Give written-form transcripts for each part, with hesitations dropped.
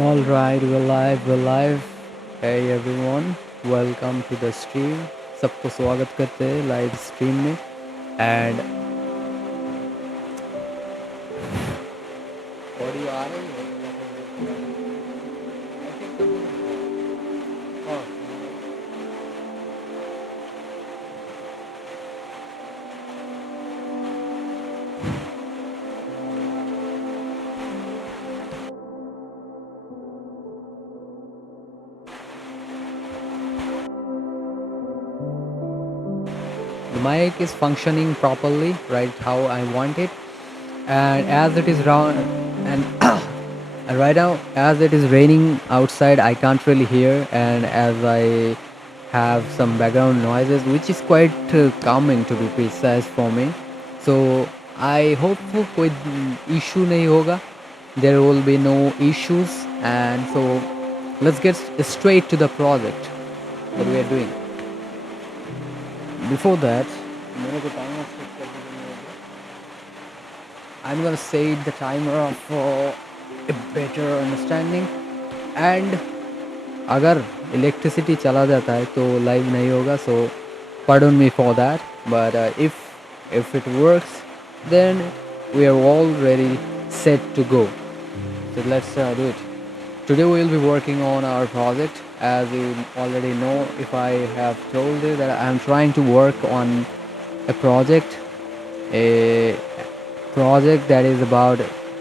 All right, we're live. Hey everyone, welcome to the stream. सबको स्वागत करते हैं लाइव स्ट्रीम में एंड ऑडियो आ रही है हाँ, the mic is functioning properly, right how I want it, and as it is round and and right now as it is raining outside, I can't really hear, and as I have some background noises which is quite calming to be precise for me, so I hope कोई issue नहीं होगा. There will be no issues, and so let's get straight to the project that we are doing. Before that, मेरे को timer set कर दीजिए. I'm gonna set the timer for a better understanding. And अगर electricity चला जाता है तो live नहीं होगा, so pardon me for that, but if it works, then we are all ready, set to go. So let's do it. Today we will be working on our project. As you already know, if I have told you that I'm trying to work on a project, a project that is about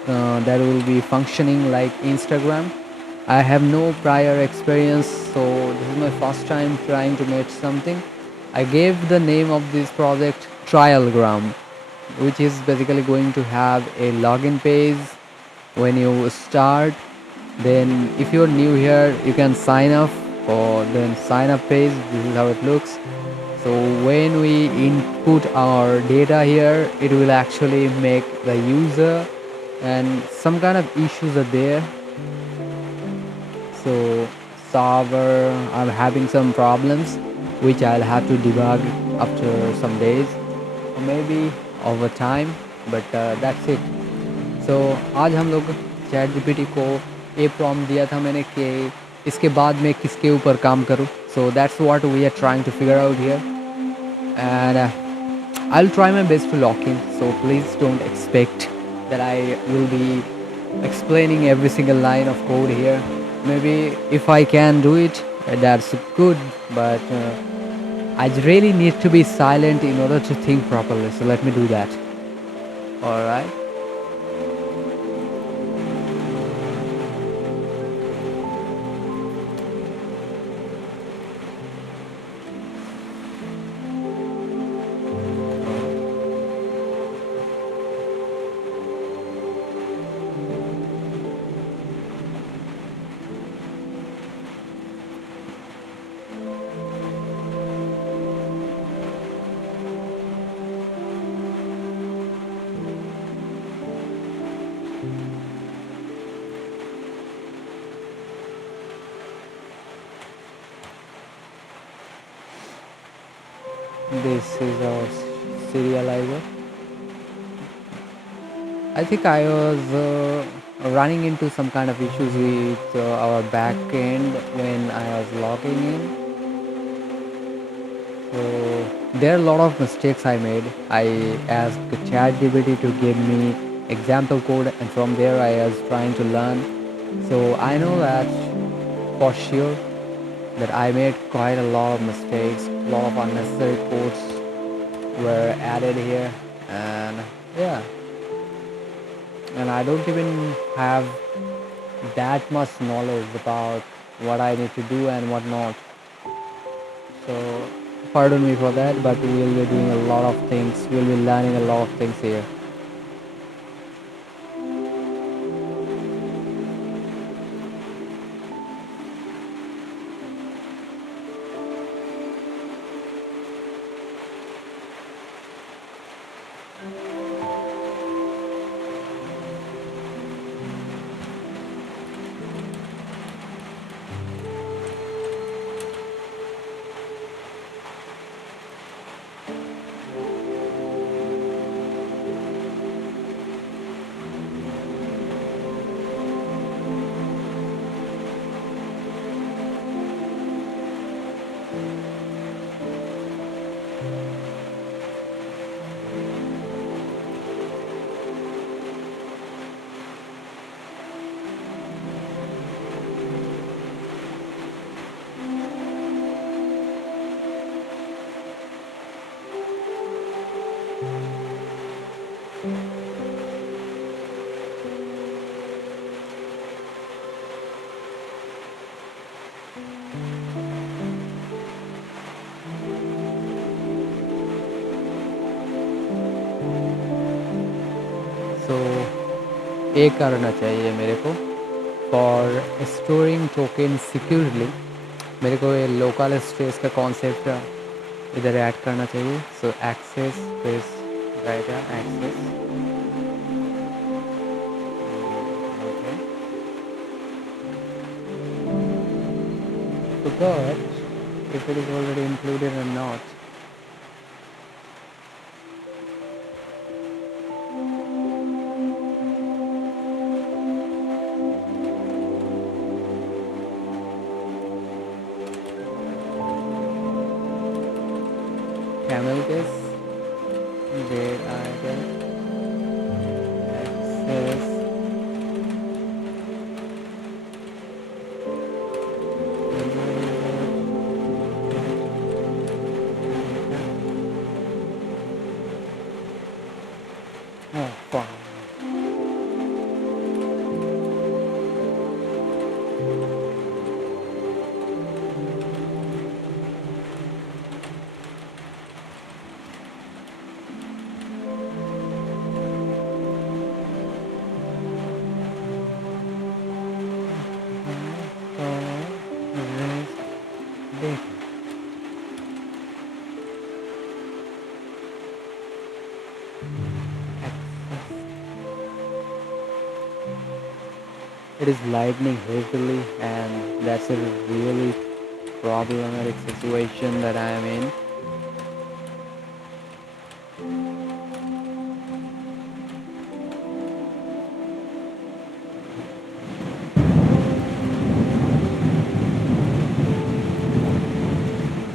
that will be functioning like Instagram. I have no prior experience, so this is my first time trying to make something. I gave the name of this project Trialgram, which is basically going to have a login page when you start. Then if you're new here, you can sign up for the sign up page. This is how it looks. So when we input our data here, it will actually make the user, and some kind of issues are there. So server, I'm having some problems which I'll have to debug after some days or maybe over time, but that's it. So आज हम लोग chat GPT को ए prompt दिया था मैंने कि इसके बाद मैं किसके ऊपर काम करूँ. So that's what we are trying to figure out here, and I'll try my best to lock in, so please don't expect that I will be explaining every single line of code here. Maybe if I can do it, that's good, but I really need to be silent in order to think properly, so let me do that. Alright. This is our serializer. I think I was running into some kind of issues with our back end when I was logging in. So there are a lot of mistakes I made. I asked ChatGPT to give me example code, and from there I was trying to learn. So I know that for sure that I made quite a lot of mistakes. A lot of unnecessary codes were added here, and yeah, and I don't even have that much knowledge about what I need to do and what not. So pardon me for that, but we will be doing a lot of things. We'll be learning a lot of things here. ये करना चाहिए मेरे को for storing token securely. मेरे को ये local space का concept इधर ऐड करना चाहिए। So access space data access okay. But if it is already included or not, camel case where I get access oh fine. It is lightning heavily, and that's a really problematic situation that I am in.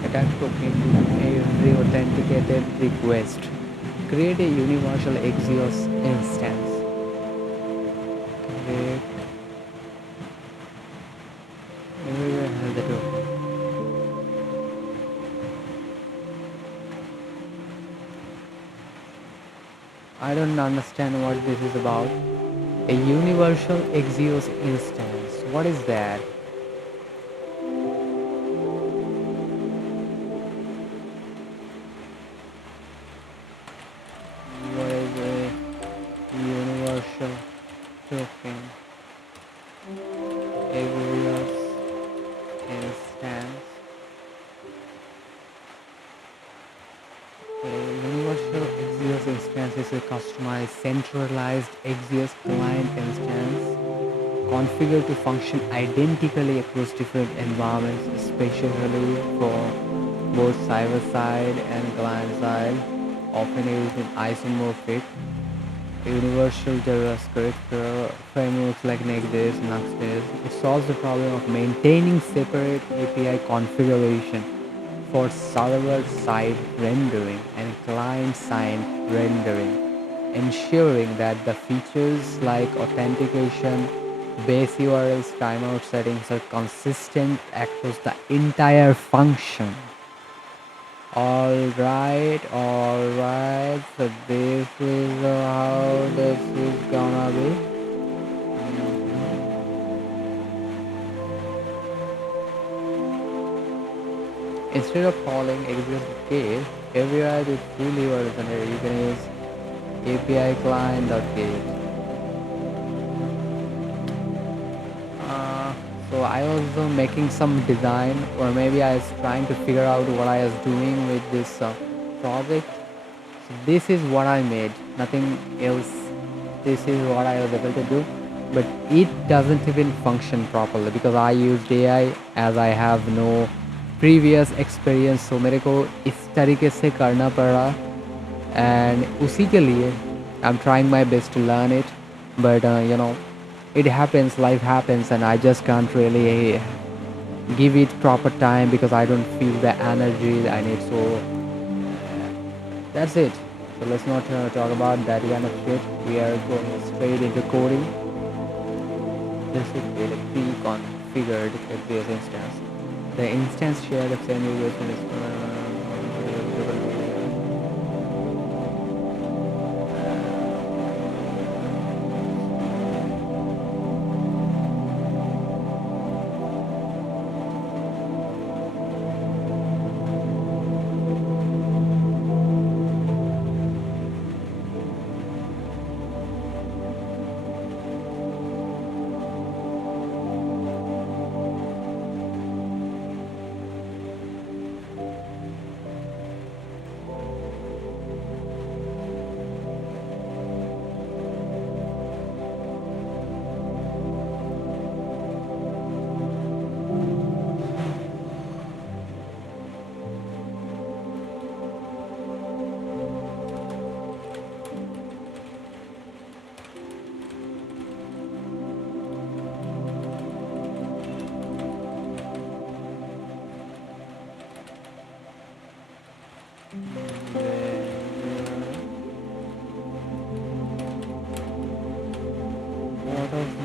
Attach token to every authenticated request. Create a universal Axios instance. Create everywhere has the token. I don't understand what this is about. A universal Axios instance. What is that? What is a universal token? Axios instance. A universal Axios instance is a customized, centralized Axios client instance configured to function identically across different environments, especially for both server side and client side, often used in isomorphic universal JavaScript frameworks like Next.js, Nuxt.js. It solves the problem of maintaining separate API configuration for server-side rendering and client-side rendering, ensuring that the features like authentication, base URLs, timeout settings are consistent across the entire function. Alright, so this is how this is gonna be. Instead of calling exist case, everywhere with full URLs and you can use API client.case. So I was making some design, or maybe I was trying to figure out what I was doing with this project. So this is what I made, nothing else. This is what I was able to do, but it doesn't even function properly because I used AI as I have no previous experience. So मेरे को इस तरीके से करना पड़ा, and उसी के लिए I'm trying my best to learn it, but you know, it happens, life happens, and I just can't really give it proper time because I don't feel the energy that I need. So that's it. So let's not talk about that kind of shit. We are going straight into coding. This would be the pre-configured Express instance. The instance shared the same version is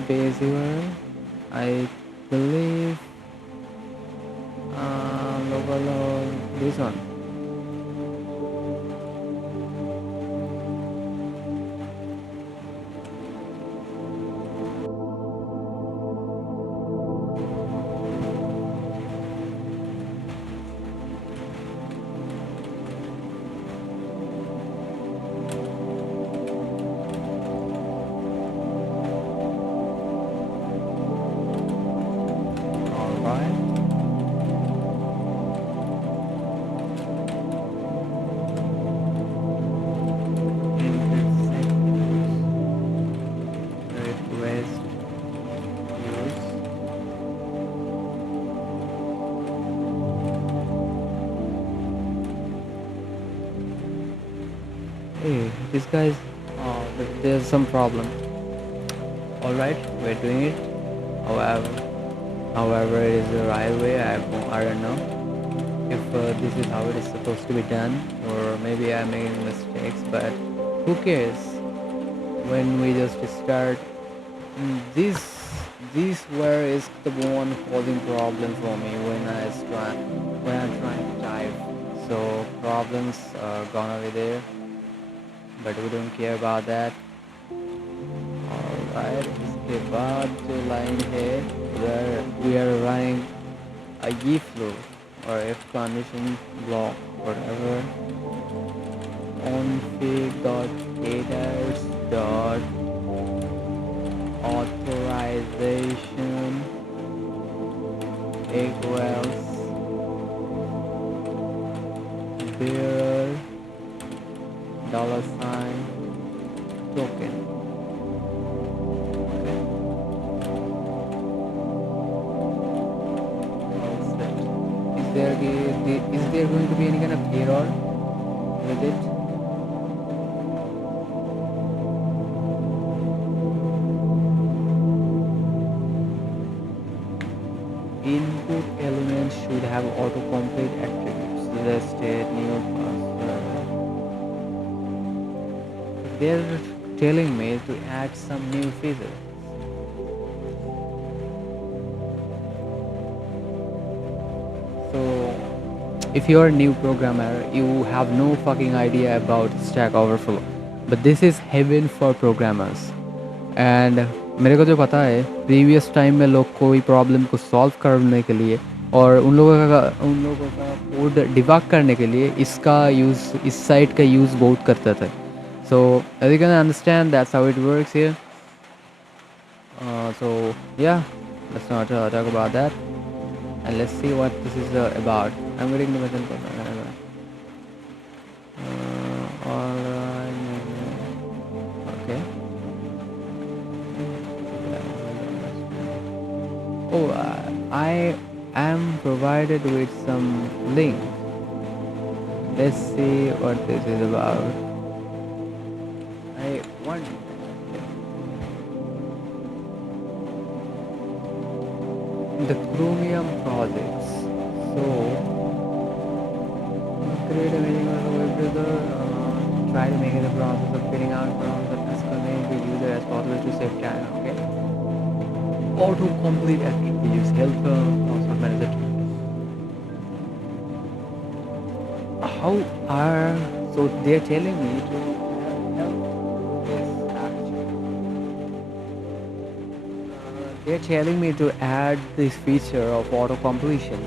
space here. I believe local this one. All right. Intersections. Request use. Hey, this guy's. Oh, there's some problem. All right, we're doing it. However, it is the right way. I don't know if this is how it is supposed to be done, or maybe I'm making mistakes. But who cares? When we just start, this this where is the one causing problem for me when I'm trying to type. So problems are gonna be there, but we don't care about that. Alright, इसके बाद जो line है where we are running a if loop or if condition block whatever config.headers dot authorization equals bearer dollar sign token. Okay. All set. Is there going to be any kind of error with it? Input elements should have autocomplete attributes. The state new password. They're telling me to add some new features. So, if you're a new programmer, you have no fucking idea about Stack Overflow. But this is heaven for programmers. And मेरे को जो पता है previous time में लोग कोई problem को solve करने के लिए और उन लोगों का कोड डिबग करने के लिए इसका यूज़ इस साइट का यूज़ बहुत करते थे. So you can understand that's how it works here. So yeah, let's not talk about that and let's see what this is about. I'm reading the button. Alright. Okay. Oh, I am provided with some link. Let's see what this is about. I want the Chromium projects. So create a meeting on the web browser. Try to make it a process of filling out from the physical name to user as possible to save time. Okay. Autocomplete attributes help password manager. How are so they're telling me to help this actually. They're telling me to add this feature of auto completion.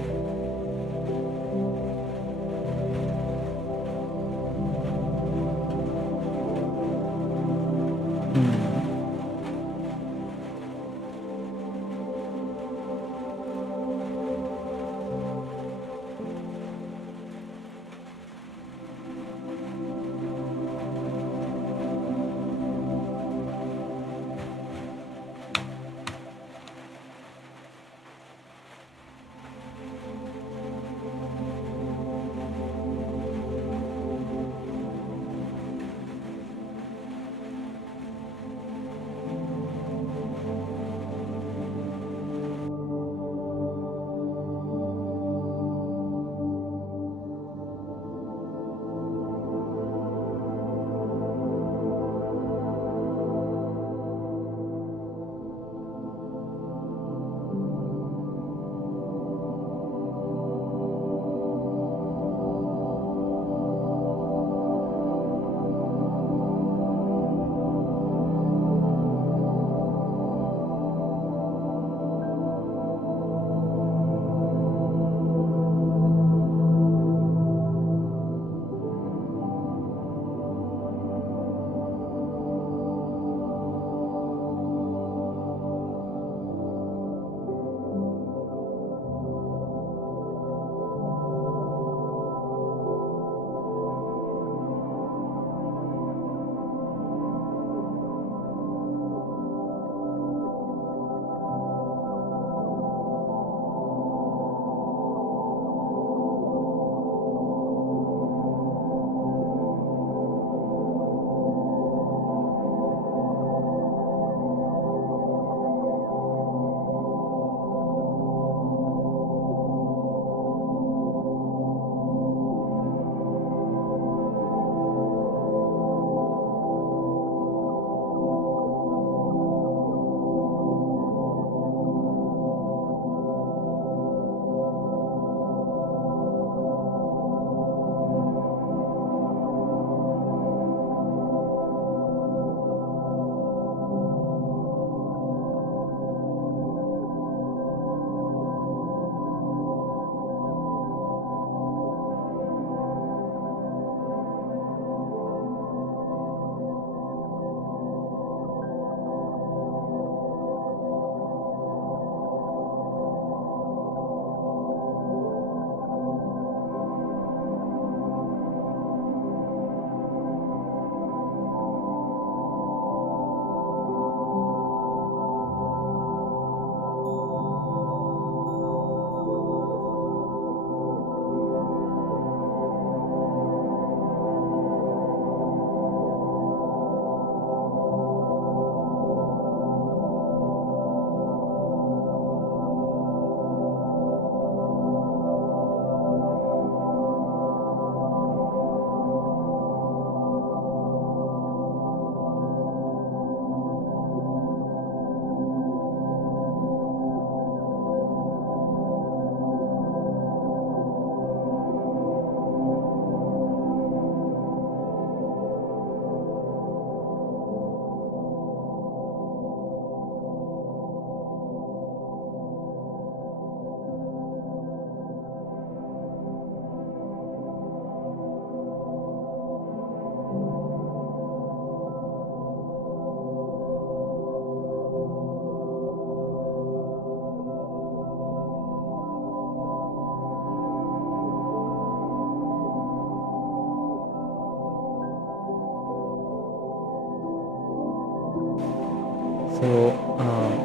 So,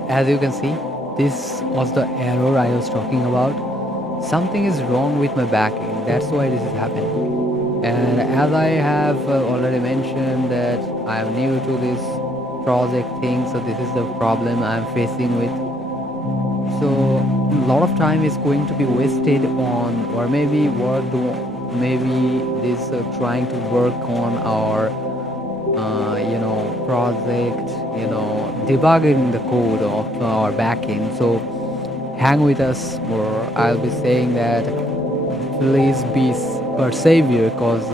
as you can see, this was the error I was talking about. Something is wrong with my backend. That's why this is happening. And as I have already mentioned that I am new to this project thing, so this is the problem I'm facing with. So a lot of time is going to be wasted on, or maybe maybe this trying to work on our project, debugging the code of our backend. So hang with us, or I'll be saying that please be persevere, because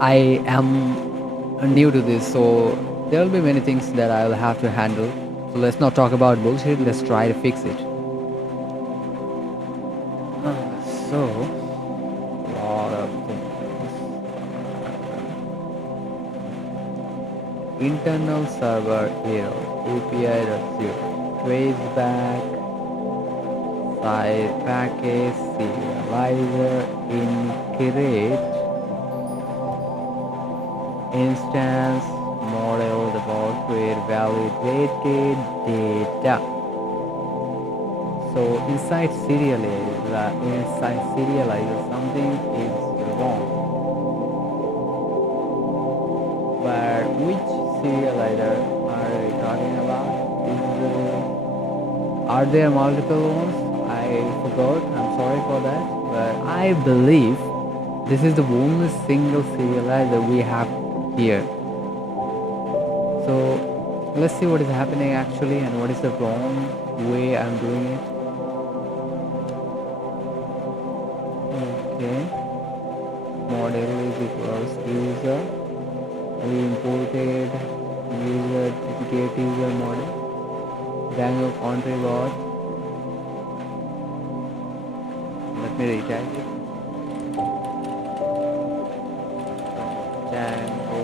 I am new to this, so there will be many things that I will have to handle. So let's not talk about bullshit. Let's try to fix it. So, lot of things. Internal server error, API.0, traceback, side package, serializer, incorrect, instance, model, about where validated data. So inside serializer, something is wrong. But which serializer are we talking about? Are there multiple ones? I forgot. I'm sorry for that. But I believe this is the only single serializer we have here. So let's see what is happening actually and what is the wrong way I'm doing it. Okay. Model is equals user. We imported user get user model. Django country bot. Let me retype it. Django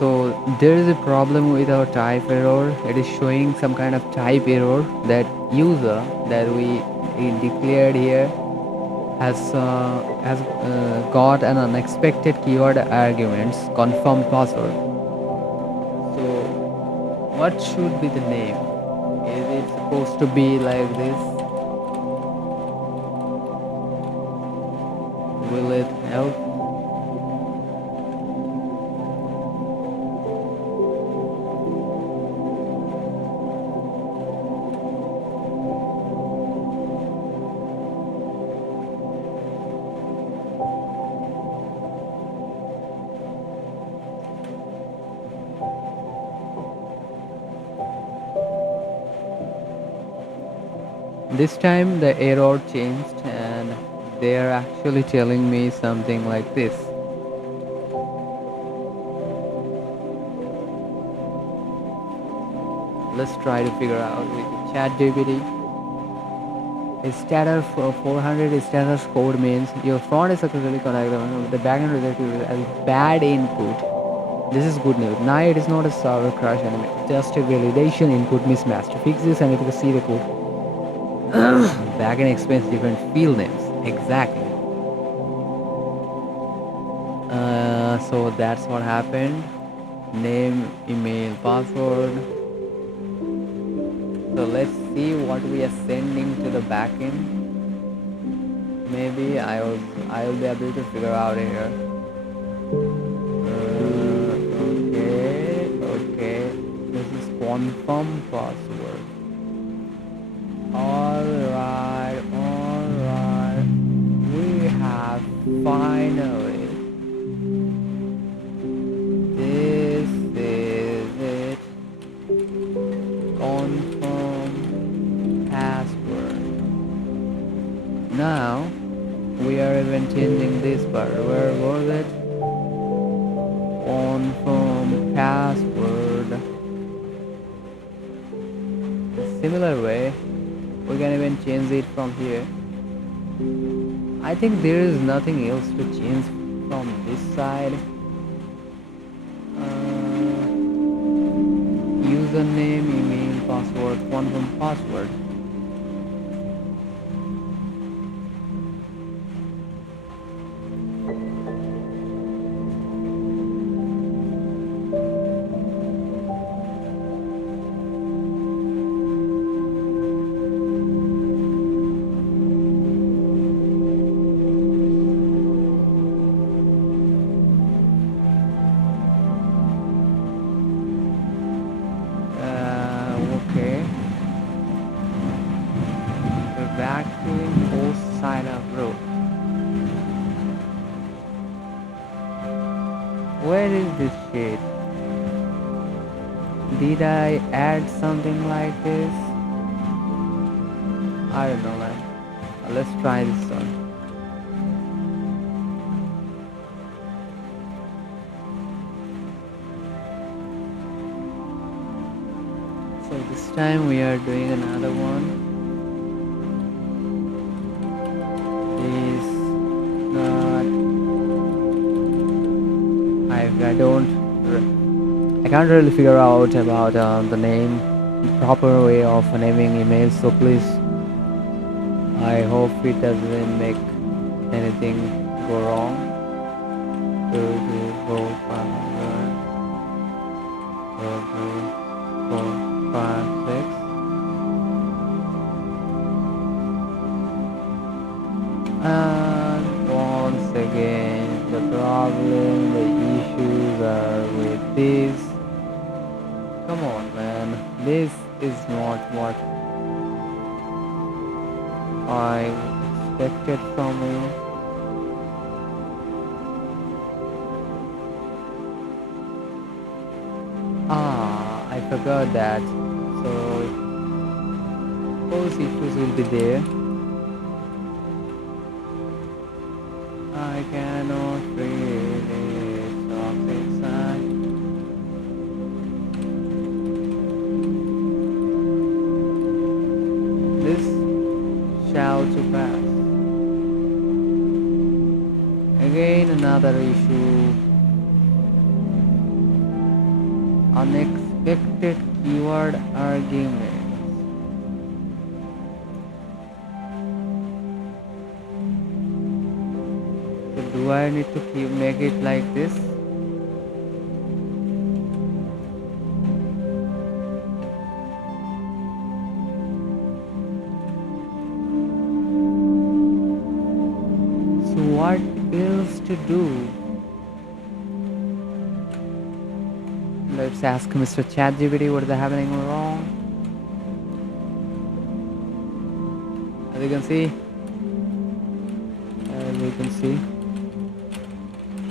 So there is a problem with our type error. It is showing some kind of type error that user that we declared here has got an unexpected keyword arguments confirmed password. So what should be the name? Is it supposed to be like this? Will it help? This time the error changed and they are actually telling me something like this. Let's try to figure out with ChatGPT. Status for 400 status code means your front is successfully connected. The backend rejected as bad input. This is good news. Now it is not a server crash enemy, just a validation input mismatch. To fix this, and if you can see the code, backend explains different field names. Exactly. So that's what happened. Name, email, password. So let's see what we are sending to the backend. Maybe I will be able to figure out here. Okay, okay. This is confirm password. Alright, alright. We have finally. This is it. Confirm password. Now we are even changing this part. Where was it? Confirm password. Similar way, we can even change it from here. I think there is nothing else to change from this side. Username, email, password, confirm password. Okay. We're back to post sign up row. Where is this shit? Did I add something like this? I don't know, man. Let's try this one. So this time we are doing another one. Is not. I can't really figure out about the name, the proper way of naming emails. So please, I hope it doesn't make anything go wrong. 2, 3, 4, 5, 6. And once again, the problem, the issues are with this. Come on, man. This is not what I expected from you. I forgot that. So, those issues will be there. I cannot really talk inside. This shall to pass. Again, another issue. Unexpected keyword arguments. So do I need to make it like this? So what else to do? Let's ask Mr. ChatGPT what is happening wrong. As you can see,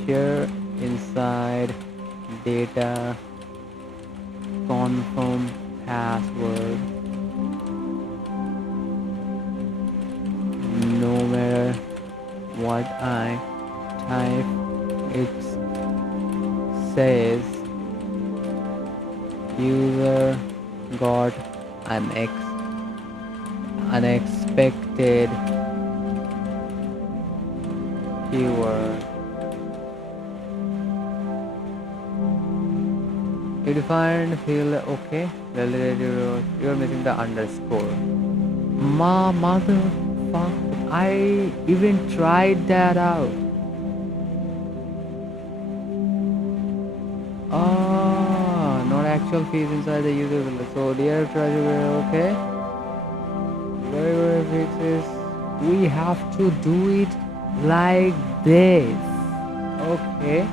here inside data confirm password. No matter what I type, it says user got an unexpected keyword. You defined field okay. Validated. You're missing the underscore. Motherfucker! I even tried that out. actual fees inside the user will. So dear treasurer, okay. Very fixes. We have to do it like this. Okay.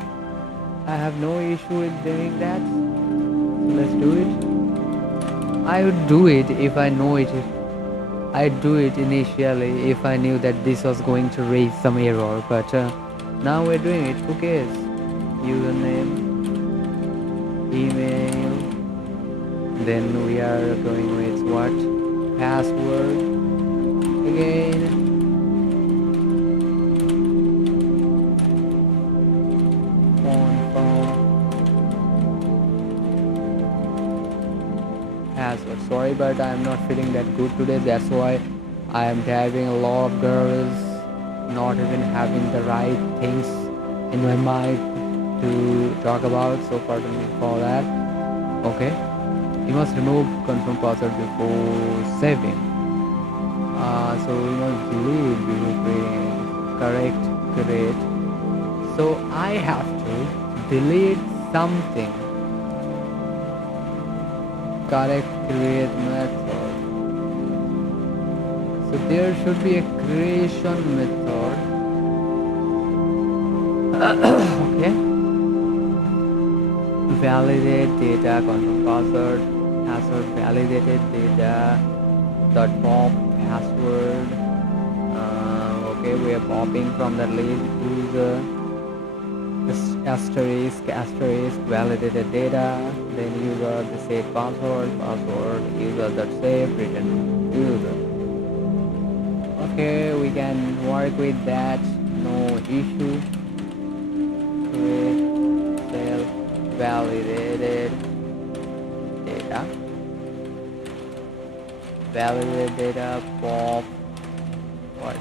I have no issue with doing that. So let's do it. I would do it if I know it. I'd do it initially if I knew that this was going to raise some error, but now we're doing it. Who cares? Username, email, then we are going with what? Password again. Confirm. Password. Sorry, but I'm not feeling that good today. That's why I am having a lot of girls, not even having the right things in my mind to talk about. So pardon me for that. Okay. You must remove confirm password before saving. So we must delete before creating. Correct. Great. So I have to delete something. Correct create method. So there should be a creation method. Okay. Validate data confirm password. Password validated data dot pop password. Okay, we are popping from the list user. This asterisk validated data, then user the save password user that save return user. Okay, we can work with that, no issue. Create self validated data, validated data pop what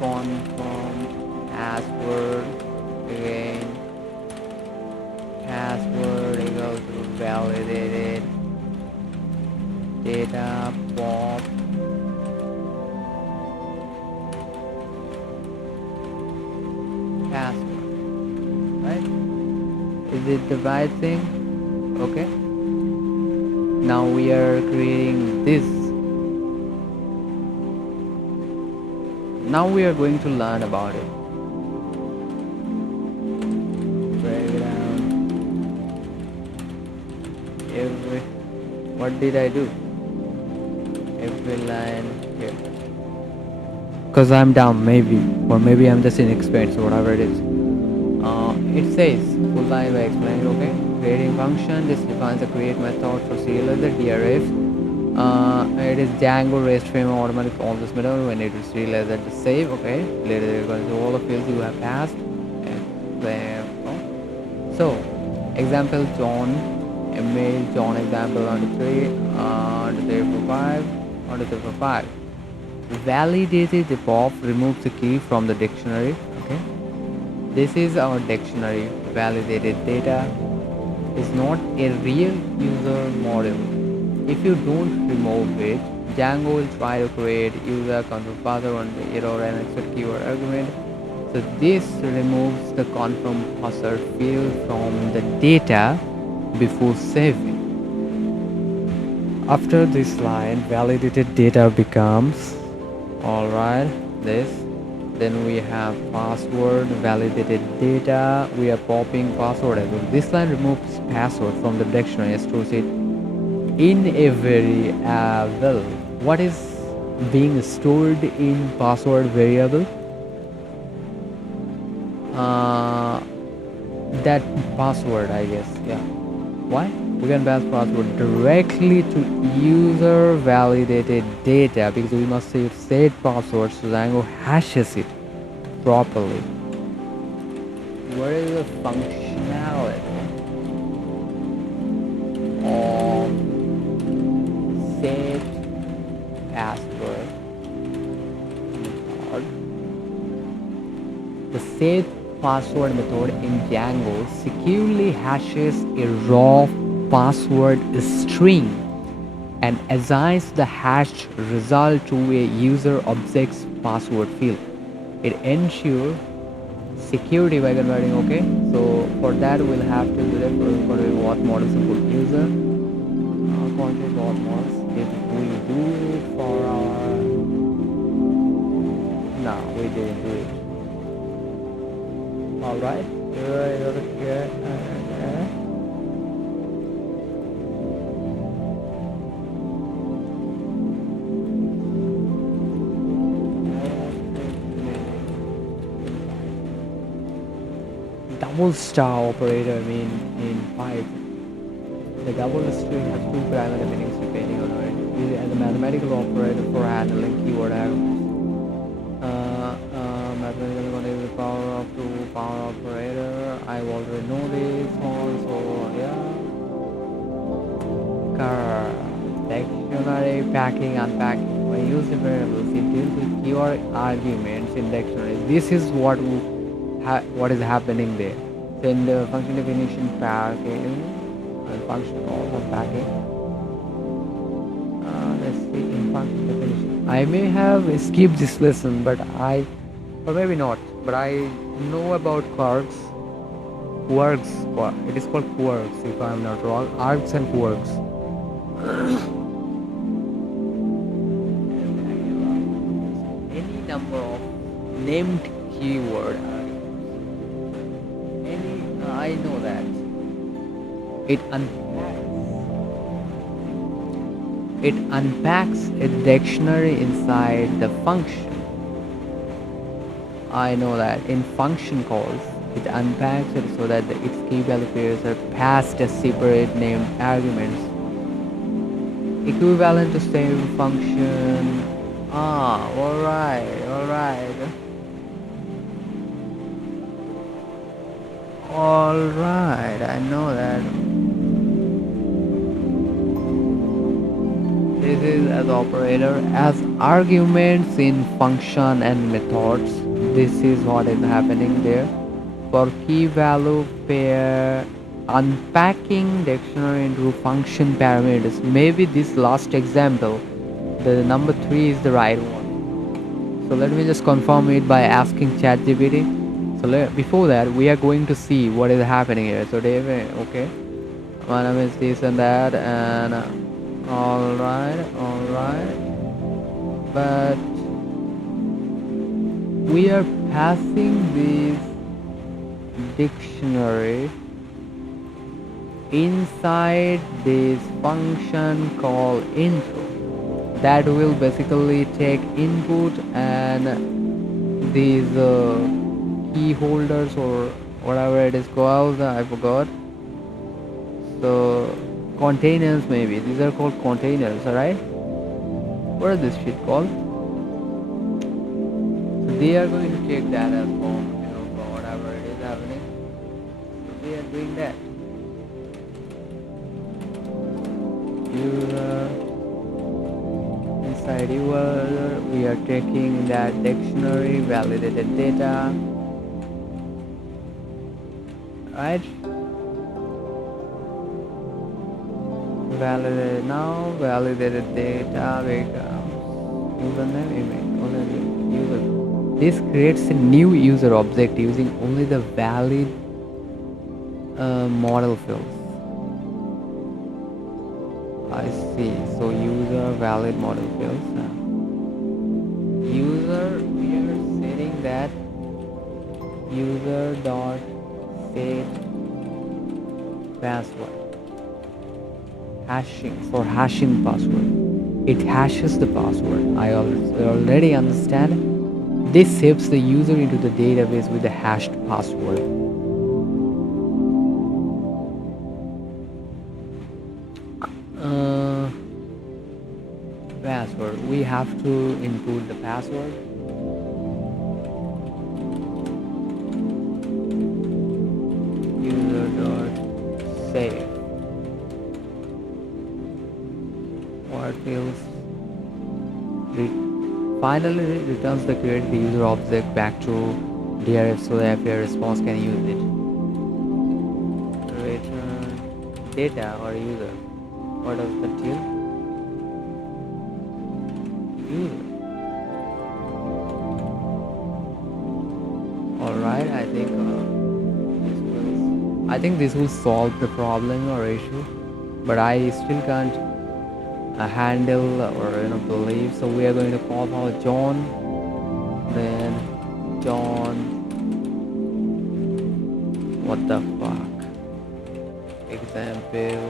confirm password again, password equals to validated data pop password, right? Is it the right thing? Okay, now we are creating this. Now we are going to learn about it. What did I do? Every line here. Because I'm dumb, maybe. Or maybe I'm just inexperienced, whatever it is. It says, full line by explaining, okay? Creating function, this defines the create method for serializer, DRF. It is Django REST framework automatic on this method when it is serializer to save, okay? Later you're going to all the fields you have passed. And there, so, example John. Email John example on 3 on 3 for 5 on 3 for 5. Validated the pop removes the key from the dictionary. Okay, this is our dictionary. Validated data is not a real user model. If you don't remove it, Django will try to create user confirm password on the error and expect keyword argument. So this removes the confirm password field from the data before saving. After this line, validated data becomes alright. This, then we have password validated data. We are popping password as well. This line removes password from the dictionary, stores it in a variable. What is being stored in password variable? That password, I guess. Yeah. Why? We can pass password directly to user validated data because we must save set password so Django hashes it properly. What is the functionality of set password method? The set password method in Django securely hashes a raw password string and assigns the hashed result to a user object's password field. It ensures security by converting. Okay, so for that we'll have to do that for what models input user content what models if we do it for our no we didn't do it. All right, here. Double star operator in Python. The double string has two primary meanings depending on it. It is a mathematical operator for handling keyword arguments. Mathematical contains the power of two power operator. I already know this one, so yeah. Car dictionary packing unpacking. When used in variables, it deals with keyword arguments in dictionaries. This is what is happening there. Then the function definition packing and function calls unpacking. Let's see in function definition. I may have skipped this lesson, or maybe not. But I know about quarks. It is called quarks, if I am not wrong. Args and quarks. Any number of named keyword. I know that it unpacks a dictionary inside the function. I know that in function calls it unpacks it so that its key value pairs are passed as separate named arguments equivalent to same function. All right. Alright, I know that. This is as operator as arguments in function and methods. This is what is happening there. For key value pair, unpacking dictionary into function parameters. Maybe this last example, the number 3 is the right one. So let me just confirm it by asking ChatGPT. So before that, we are going to see what is happening here. So David, okay, my name is this and that, and all right, but we are passing this dictionary inside this function called intro that will basically take input and these key holders or whatever it is called, I forgot. So containers, maybe these are called containers, alright? What is this shit called? So they are going to take that as form, for whatever it is happening. So we are doing that. Inside user we are taking that dictionary, validated data, right? Validated data becomes username, image, user. This creates a new user object using only the valid model fields. I see. So user valid model fields. User, we are setting that user dot set password. Hashing for hashing password. It hashes the password. I already understand. This saves the user into the database with the hashed password. Password. We have to input the password. User dot save. What else? Finally returns the created user object back to DRF so the API response can use it. Return data or user. What does the till? User. Alright, I think I think this will solve the problem or issue, but I still can't handle or believe. So we are going to call our John, then John. What the fuck? Example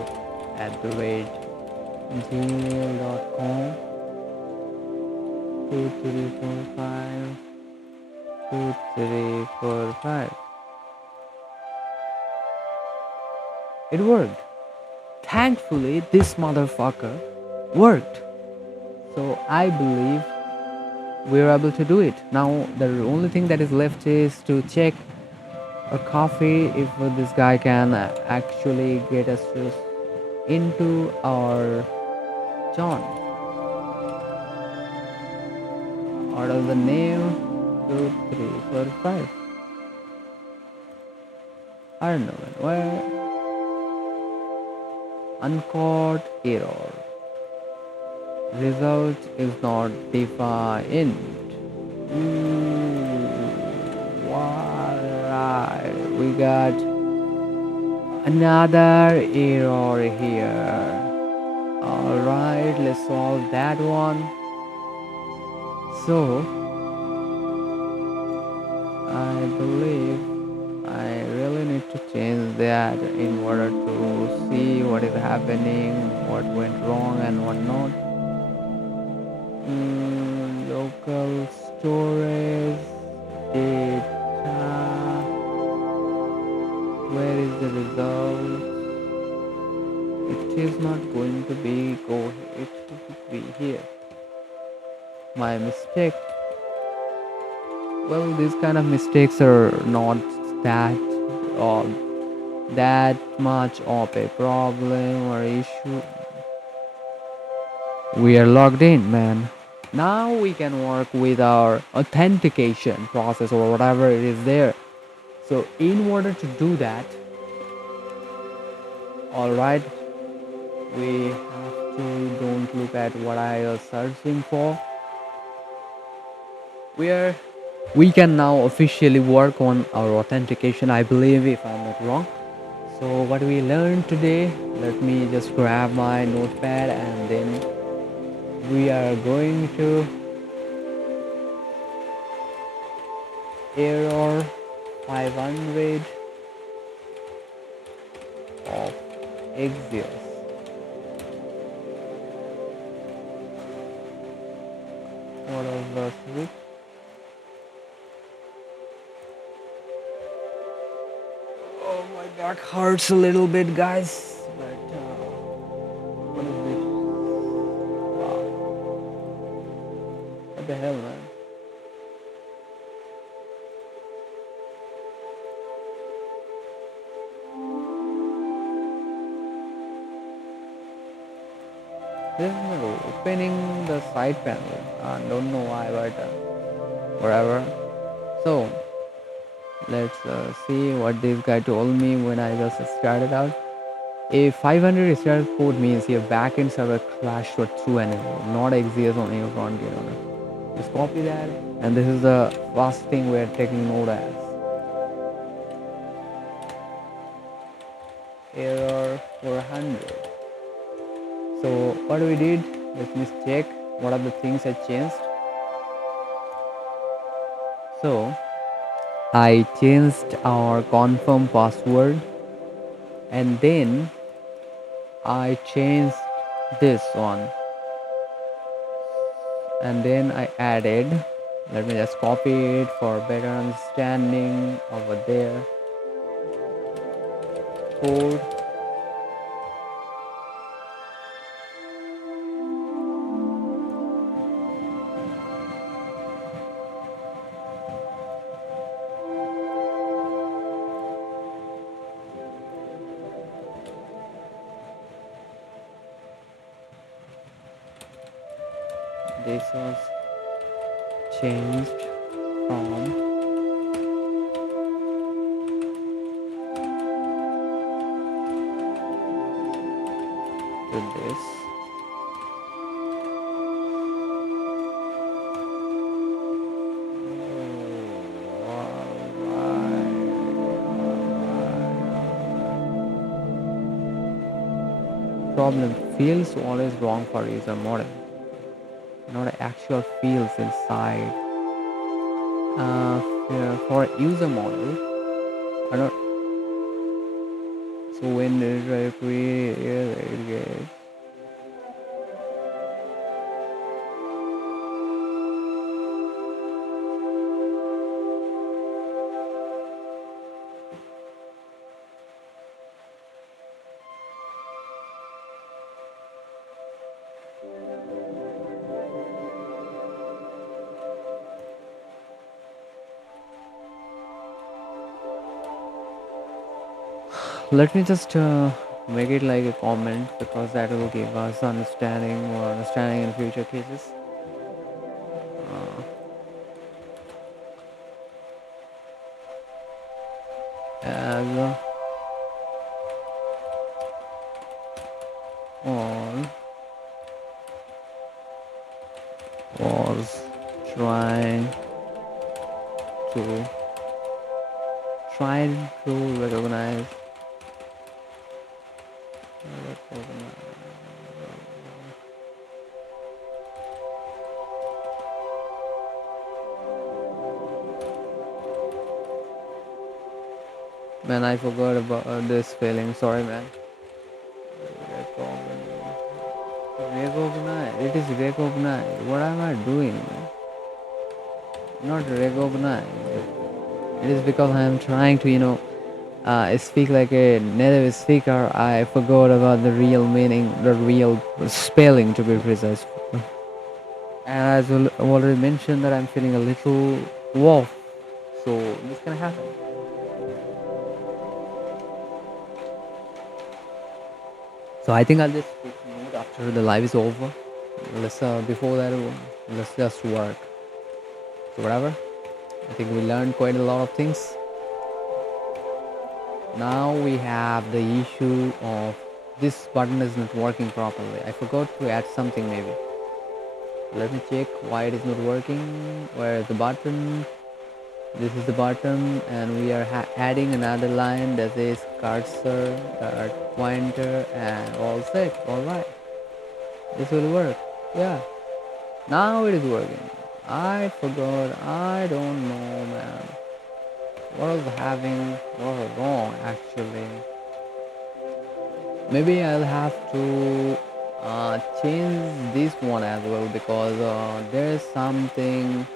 @gmail.com 2345 2345. It worked. Thankfully, this motherfucker worked. So I believe we're able to do it. Now the only thing that is left is to check a coffee if this guy can actually get us into our John. Order the name 2345. I don't know where. Uncaught error. Result is not defined. Alright, we got another error here. Alright, let's solve that one. So, I believe I really need to change that in order to see what is happening, what went wrong and what not. Local storage data. Where is the result? It is not going to be go. It should be here. My mistake. Well, these kind of mistakes are not that uh, that much of a problem or issue. We are logged in, man. Now we can work with our authentication process or whatever it is there. So in order to do that, alright, we have to don't look at what I was searching for. We can now officially work on our authentication, I believe, if I'm not wrong. So what we learned today, let me just grab my notepad and then we are going to error 500 of Axios. What is the switch? Oh, my back hurts a little bit, guys. But what is this? Wow. What the hell, man? This is not opening the side panel. I don't know why, but whatever. So let's see what this guy told me when I just started out. A 500 star code means your backend server crashed through an error, not exists on your front end. Just copy that, and this is the first thing we're taking note as. Error 400. So what we did, let me check what are the things I changed. So I changed our confirm password, and then I changed this one, and then I added, let me just copy it for better understanding over there, code. This was changed from to this. problem. Fields always wrong for user model, not actual fields inside. For user model, are not. So when let me just make it like a comment because that will give us understanding in future cases. As all was trying to trying to recognize man, I forgot about this feeling. Sorry, man. Recognize. It is recognize. What am I doing, man? Not recognize. It is because I am trying to, speak like a native speaker. I forgot about the real meaning, the real spelling, to be precise. And as I already mentioned, that I'm feeling a little off, so this can happen. So I think I'll just take note after the live is over. Let's before that, let's just work. So whatever. I think we learned quite a lot of things. Now we have the issue of this button is not working properly. I forgot to add something maybe. Let me check why it is not working. Where is the button? This is the button, and we are adding another line that says cursor, pointer, and all set. All right, this will work. Yeah, now it is working. I forgot. I don't know, man. What was wrong actually? Maybe I'll have to change this one as well because there's something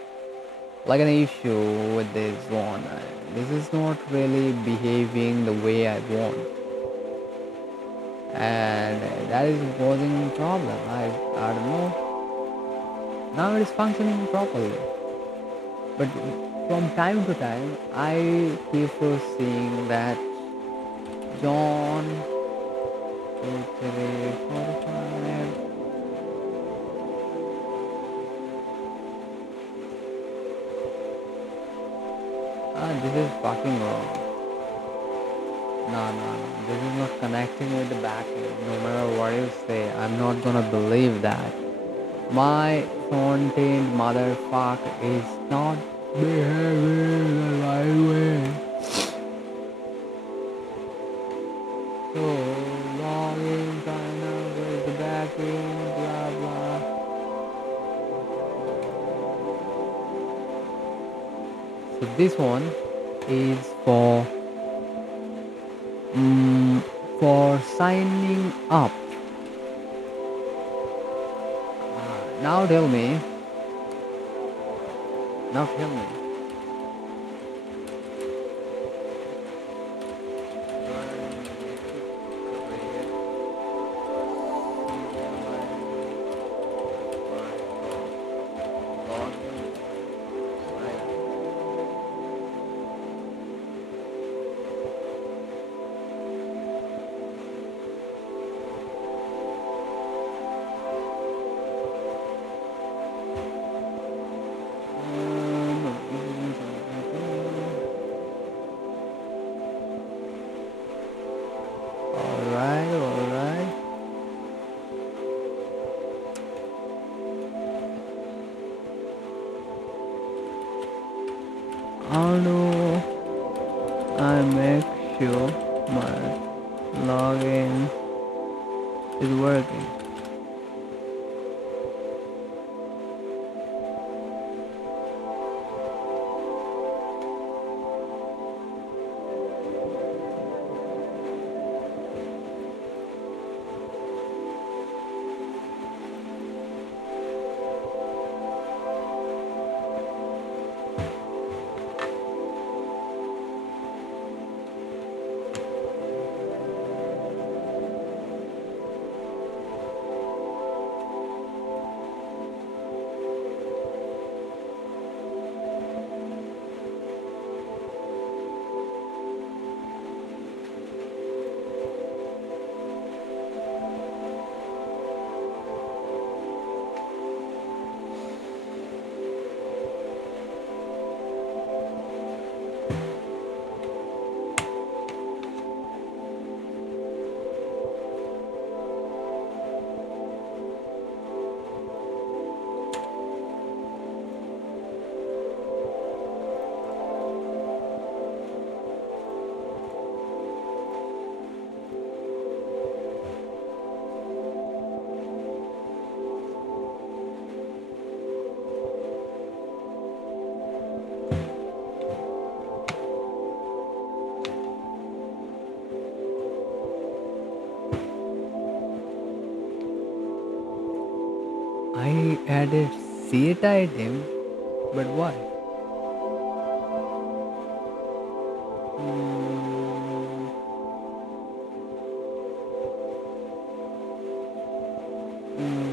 like an issue with this one. This is not really behaving the way I want, and that is causing problem. I don't know. Now it is functioning properly, but from time to time I keep seeing that John 2, 3, 4, 5. This is fucking wrong. No. This is not connecting with the backend. No matter what you say, I'm not gonna believe that. My front-end motherfucker is not behaving the right way. So, login, sign up, where's the backend, blah blah. So this one is for signing up. Now tell me. Alright. How do I make sure my login is working. I added set item, but why? Mm, mm,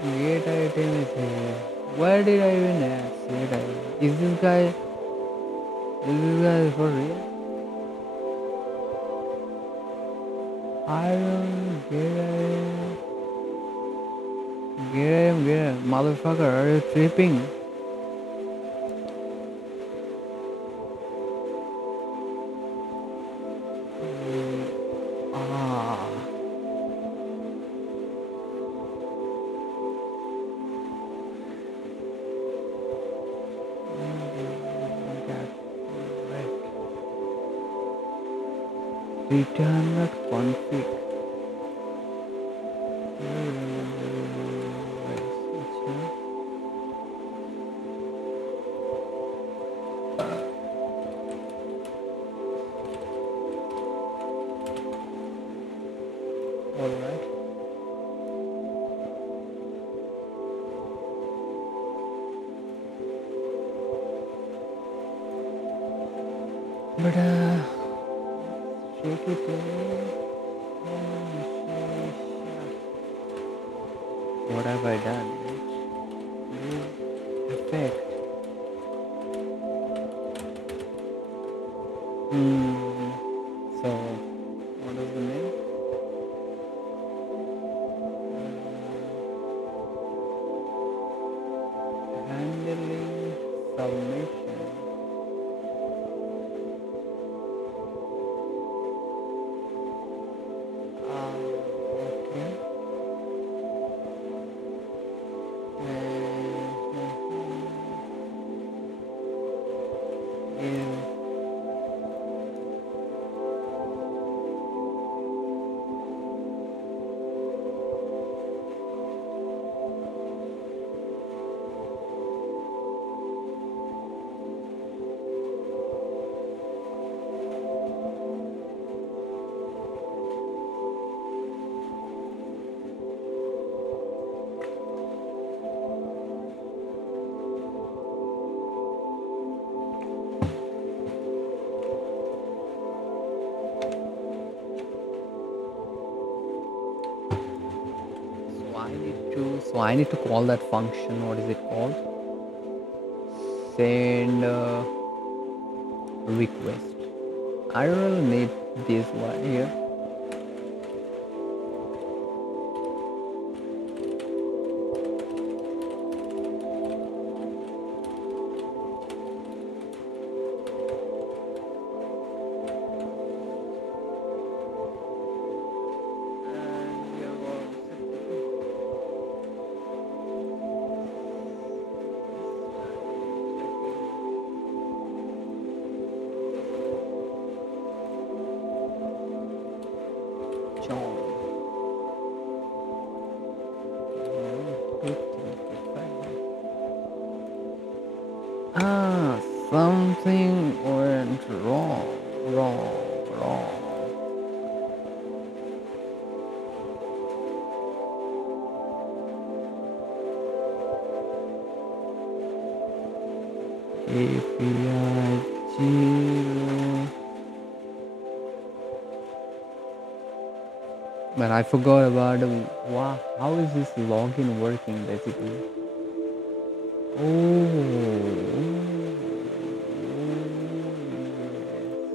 Create item is here. Where did I even add set item? Is this guy for real? I don't get him, motherfucker. Are you tripping? Ah, that return that config. All right. But shake it what have I done? New effect. So what is the name? Handling submission. Okay. Is so I need to call that function. What is it called? Send request. I don't really need this one here. John. Ah, something went wrong. API 0. Man, I forgot about the. Wow, how is this login working basically? Oh,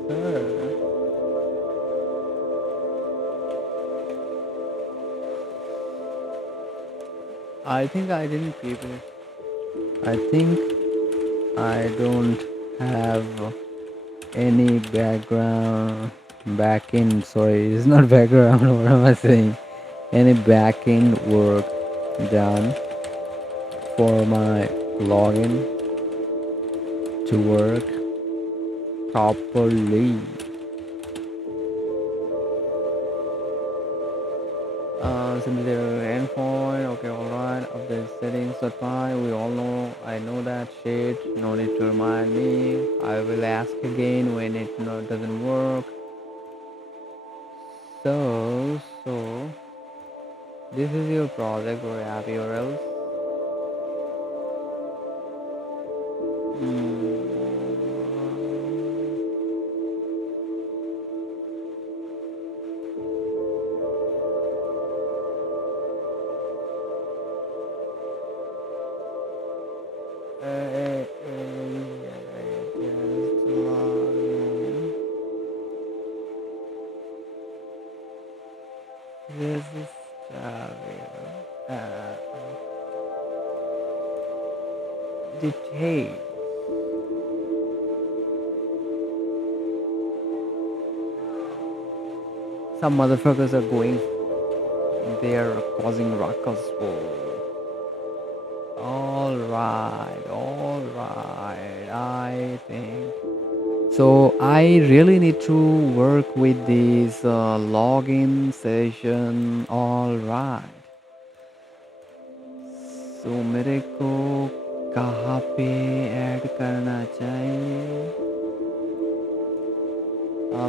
sir. I think I didn't keep it. I think I don't have any backend. Sorry, it's not background. What am I saying? Any backend work done for my login to work properly. Simply endpoint. Okay, alright. Update settings. Apply. We all know. I know that shit. No need to remind me. I will ask again when it doesn't work. So this is your project or app URLs. This is detail. Some motherfuckers are going. They are causing ruckus. All right. I think so. I really need to work with this login session. All right. So मेरे को कहाँ पे add करना चाहिए?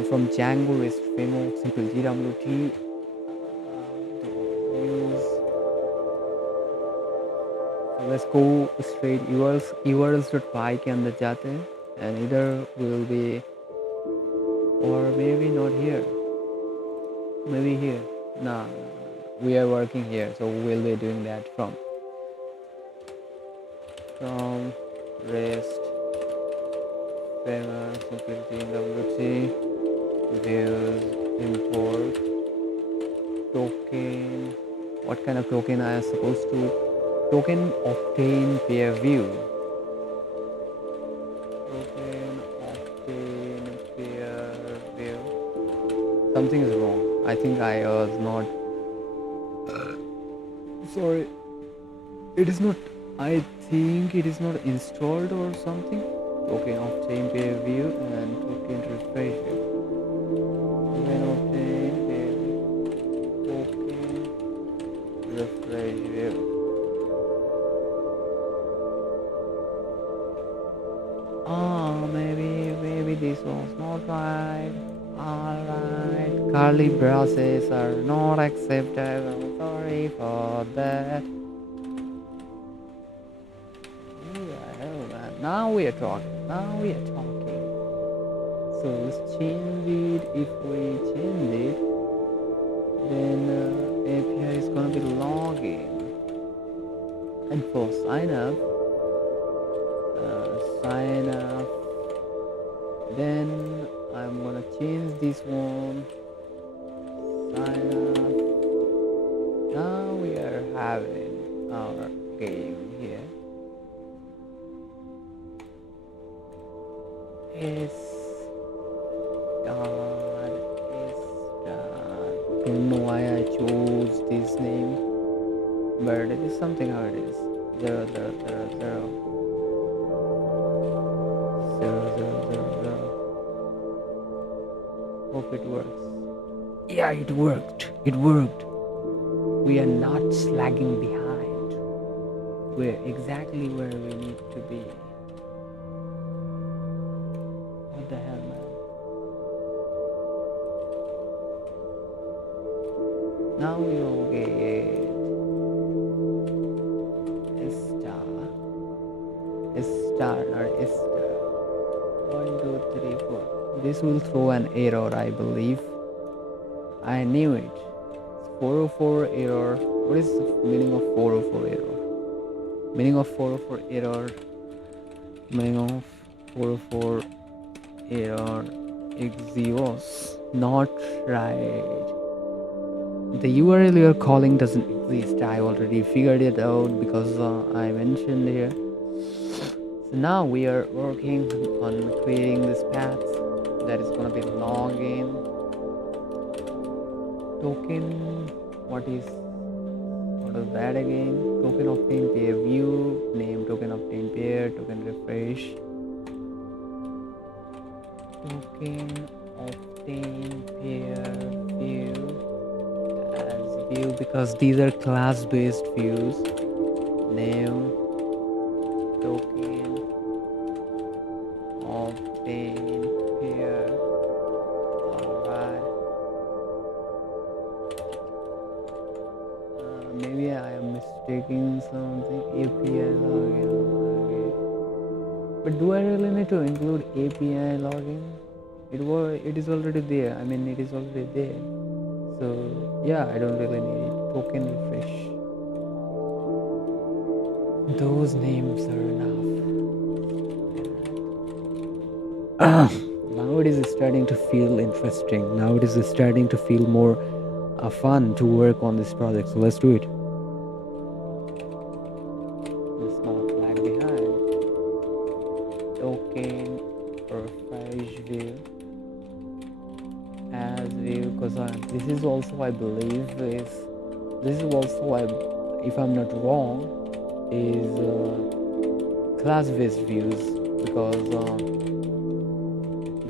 From Django REST framework, simple GWT. Use. So let's go straight urls.py के अंदर जाते हैं, and either will be, or maybe not here, maybe here. No, we are working here, so we'll be doing that from REST framework, simple GWT. Views, import, token. What kind of token I am supposed to? Token obtain peer view. Token obtain peer view. Something is wrong. I think I was not. Sorry. It is not. I think it is not installed or something. Token obtain peer view and token refresh view. Maybe this was not right. Alright. Curly braces are not acceptable. Sorry for that. Man. Now we are talking. So let's change it. If we change it, then API is gonna be login. And for sign up, then I'm gonna change this one. Sign up. Now we are having our game here. Don't know why I chose this name, but it is something how it is. 0 0 0 0 0 0 0 0. Hope it works. Yeah, it worked. It worked. We are not lagging behind. We're exactly where we need to be. What the hell, man? Now you get a star. A star or a star. 1, 2, 3, 4. This will throw an error, I believe. I knew it. It's 404 error. What is the meaning of 404 error? Meaning of 404 error. Meaning of 404 error exists. Not right. The URL you're calling doesn't exist. I already figured it out because I mentioned here. So now we are working on creating this path that is gonna be login token. What is that again? Token obtain pair view, name token obtain pair, token refresh, token obtain pair view as view because these are class based views. Name token obtain pair. Alright. Maybe I am mistaking something. API login. Okay. But do I really need to include API login? It is already there. I mean, it is already there. So yeah, I don't really need it. Token refresh. Those names are enough. Now it is starting to feel interesting. Now it is starting to feel more fun to work on this project. So let's do it. Let's not lag behind. Token refresh view as view because this is also I believe is this is also if I'm not wrong is class based views because I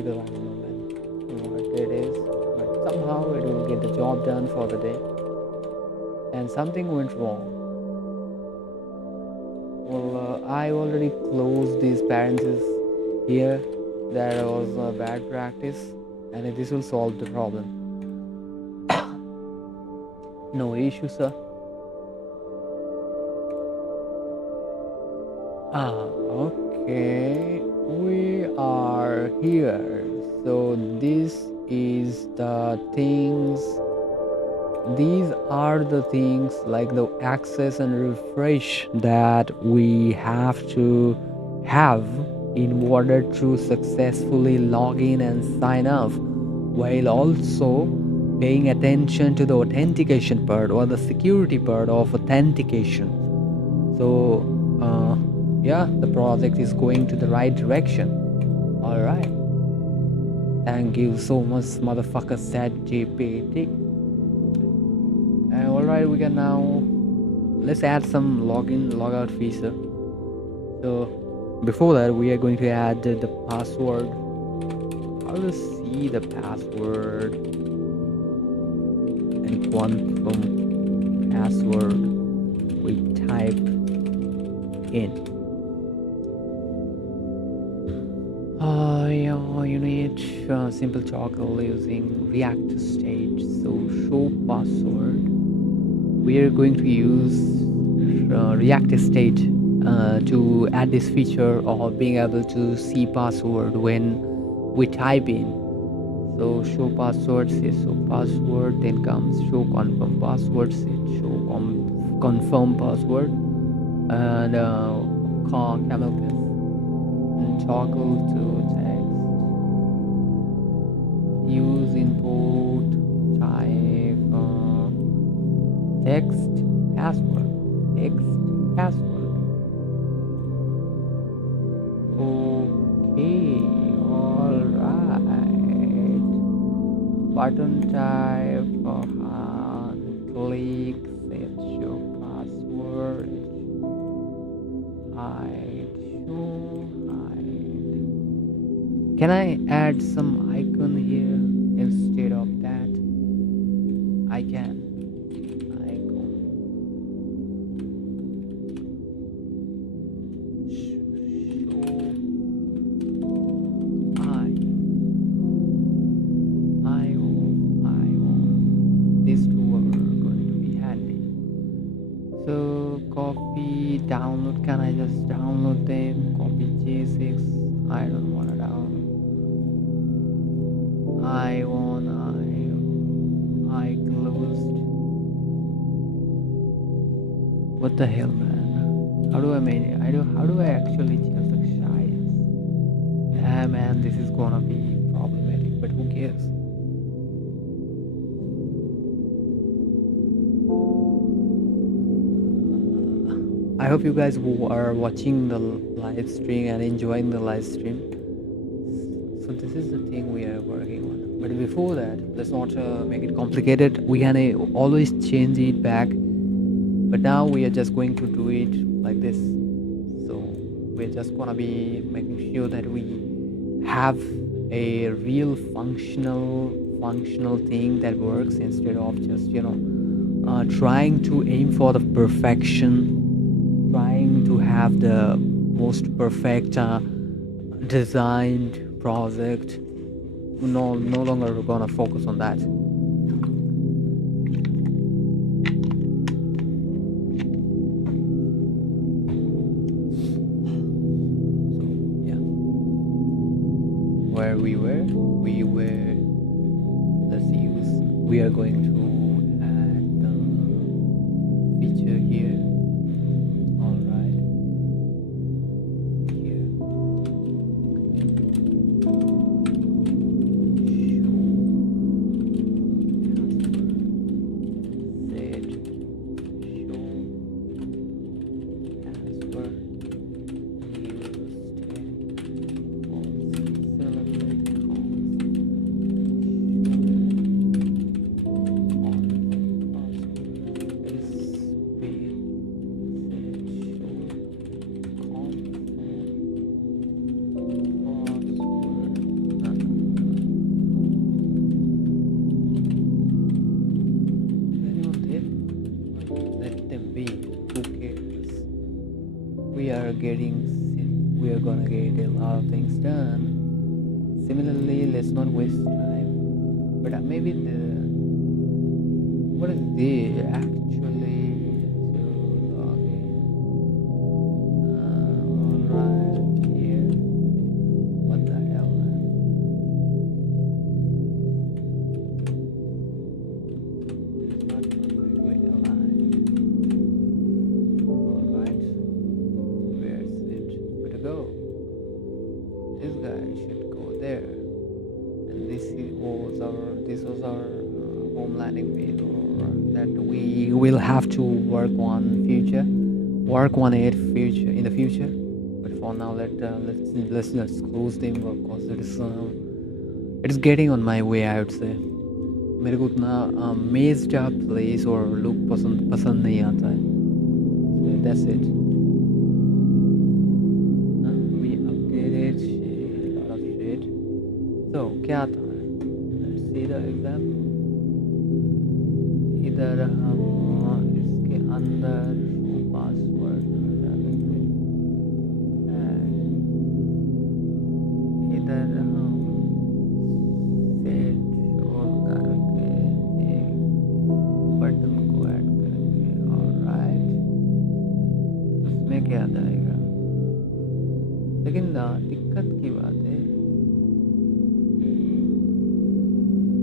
don't know what it is, but somehow it will get the job done for the day. And something went wrong. Well, I already closed these parentheses here. That was a bad practice, and this will solve the problem. No issue, sir. Okay, we are here. So this is the things. These are the things like the access and refresh that we have to have in order to successfully log in and sign up, while also paying attention to the authentication part or the security part of authentication. So yeah, the project is going to the right direction. All right. Thank you so much, motherfucker, ChatGPT. All right, we can now let's add some login logout feature. So before that, we are going to add the password. How to see the password and confirm password we type in. You need simple toggle using React state. So show password. We are going to use React state to add this feature of being able to see password when we type in. So show password says show password, then comes show confirm password, says show confirm password, and camel kiss and toggle to text. Use input type text password. Okay, all right. Button type click set show password hide show hide. Can I add some icon here instead of that? copy, download. Can I just download them? Copy J6. I don't wanna download. I closed. What the hell, man? How do I make it? How do I actually change the size? Yeah, man, this is gonna be problematic, but who cares? I hope you guys who are watching the live stream and enjoying the live stream. So this is the thing we are working on. But before that, let's not make it complicated. We can always change it back. But now we are just going to do it like this. So we're just gonna be making sure that we have a real functional thing that works instead of just trying to aim for the perfection, trying to have the most perfect designed project. No longer gonna focus on that. So yeah, where we were, let's use, we are going to add the feature here. All right, here, we are gonna get a lot of things done. Similarly, let's not waste time. But maybe what is the actually to log in? Right here. What the hell, man? It's not perfectly aligned. Alright. Where's it? Where to go? This guy should go there. And this was our home landing page, or that we will have to work on it in the future. But for now, let's close them because it is getting on my way, I would say. मेरे को उतना मेज का place और look पसंद नहीं आता है. So that's it. We updated shit, a lot of shit. So क्या था? Let's see the example. इधर हम इसके अंदर पासवर्ड डालेंगे. इधर हम सेट शोर करके एक बटन को ऐड करेंगे. ऑलराइट, उसमें क्या जाएगा? लेकिन दिक्कत की बात है,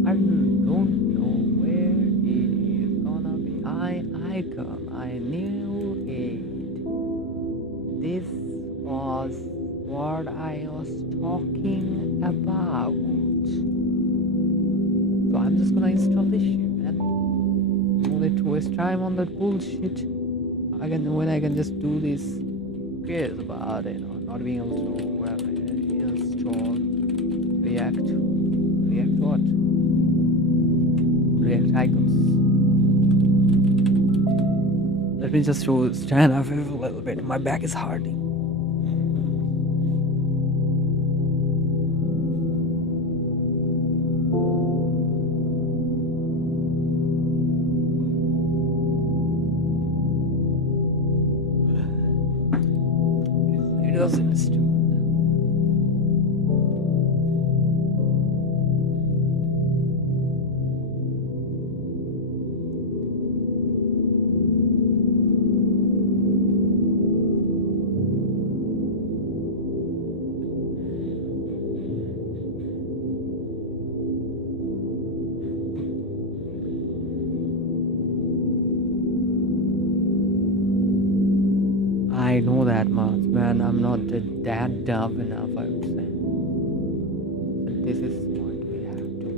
I don't know where it is gonna be. I knew it. This was what I was talking about. So I'm just gonna install this shit, man. No need to waste time on that bullshit. When I can just do this. Who cares about not being able to install React what? React icons. Let me just stand up a little bit. My back is hurting. It was installed. know that much, man. I'm not that dumb enough, I would say. So this is what we have to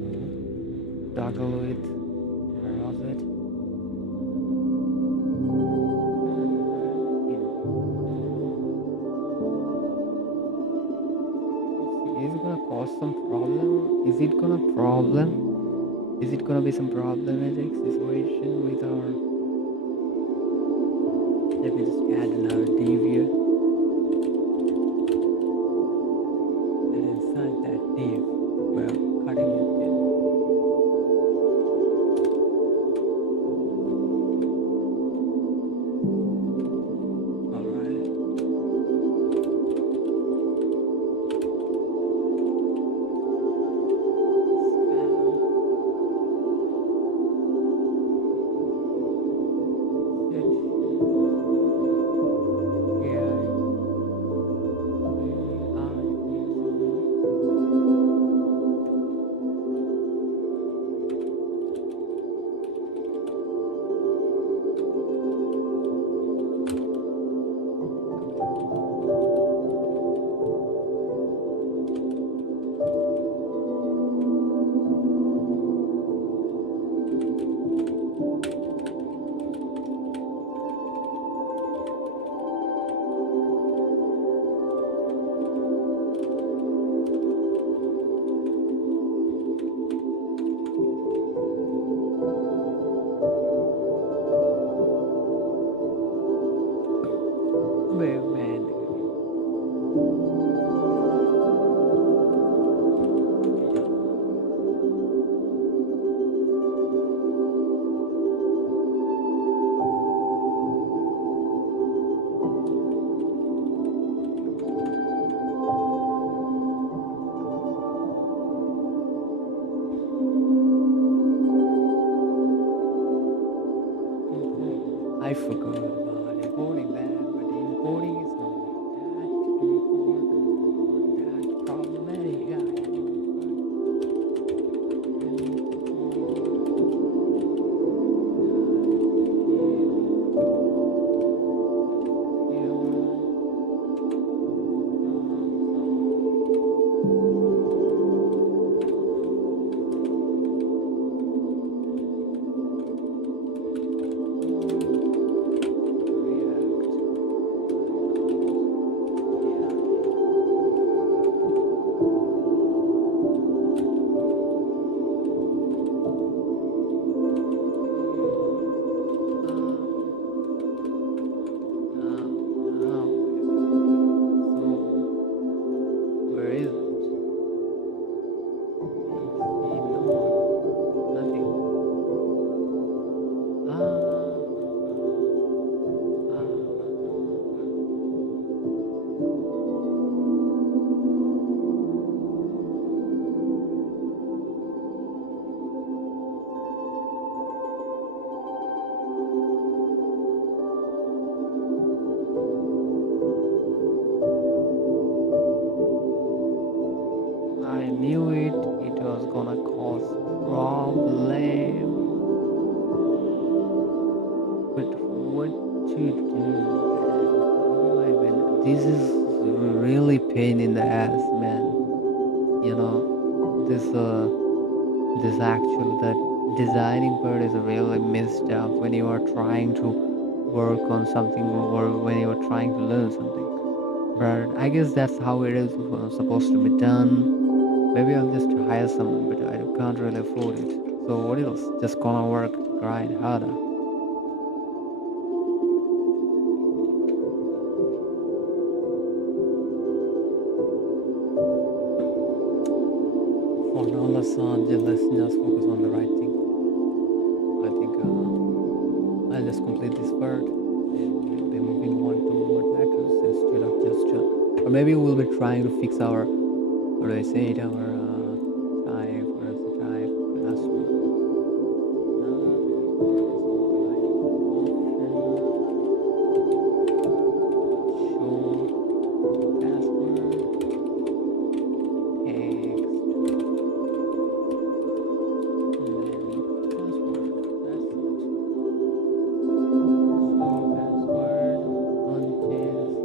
tackle with. Where was it? Is it gonna cause some problem? Is it gonna problem? Is it gonna be some problematic situation with our? Let me just add another div here. And inside that div, we're cutting it in. Alright. Wait, man. I forgot about importing that, but the importing is not that important or that problematic. Yeah, where is it? Nothing. I knew it. It was gonna cause problem. But what to do? How do I win? This is really pain in the ass, man. You know, this actual that designing part is really messed up when you are trying to work on something or when you are trying to learn something. But I guess that's how it is supposed to be done. Maybe I'll just hire someone, but I can't really afford it. So what else? Just gonna work, grind harder. For now, let's just focus on the right thing. I think I'll just complete this part and we'll be moving on to what matters instead of just, or maybe we'll be trying to fix our, how do I say it, our type, or else the type, password. No, show password, text, password. That's it. So password, content.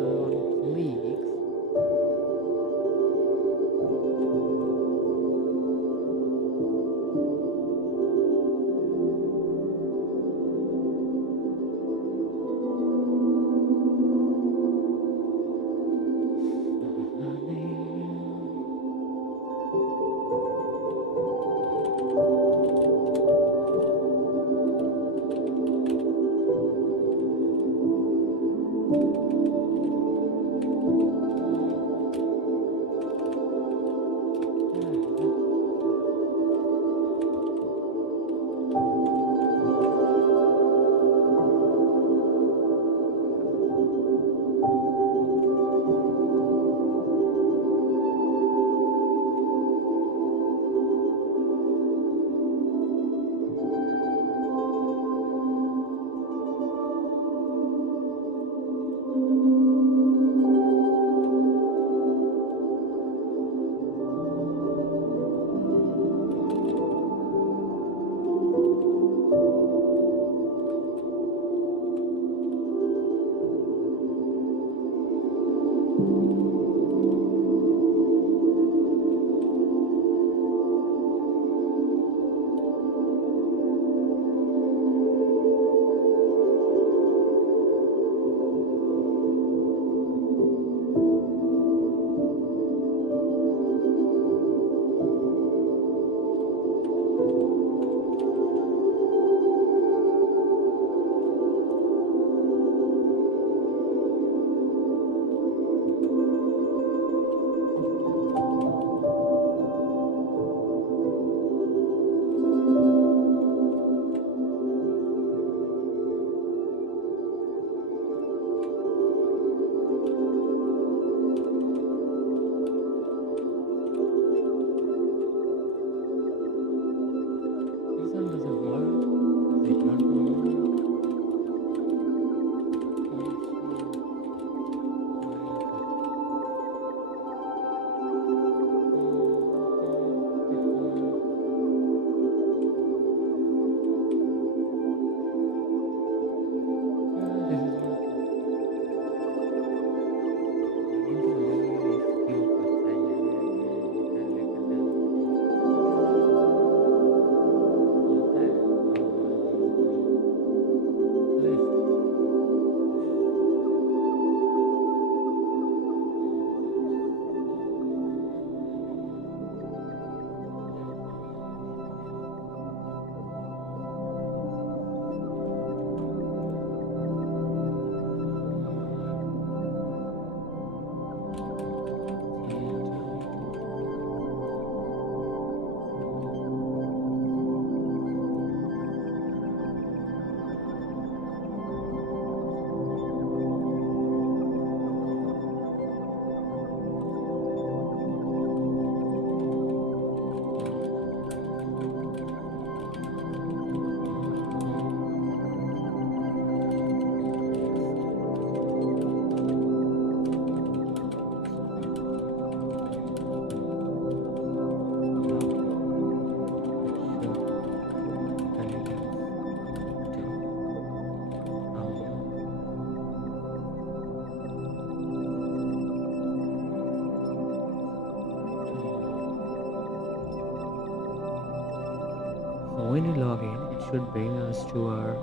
should bring us to our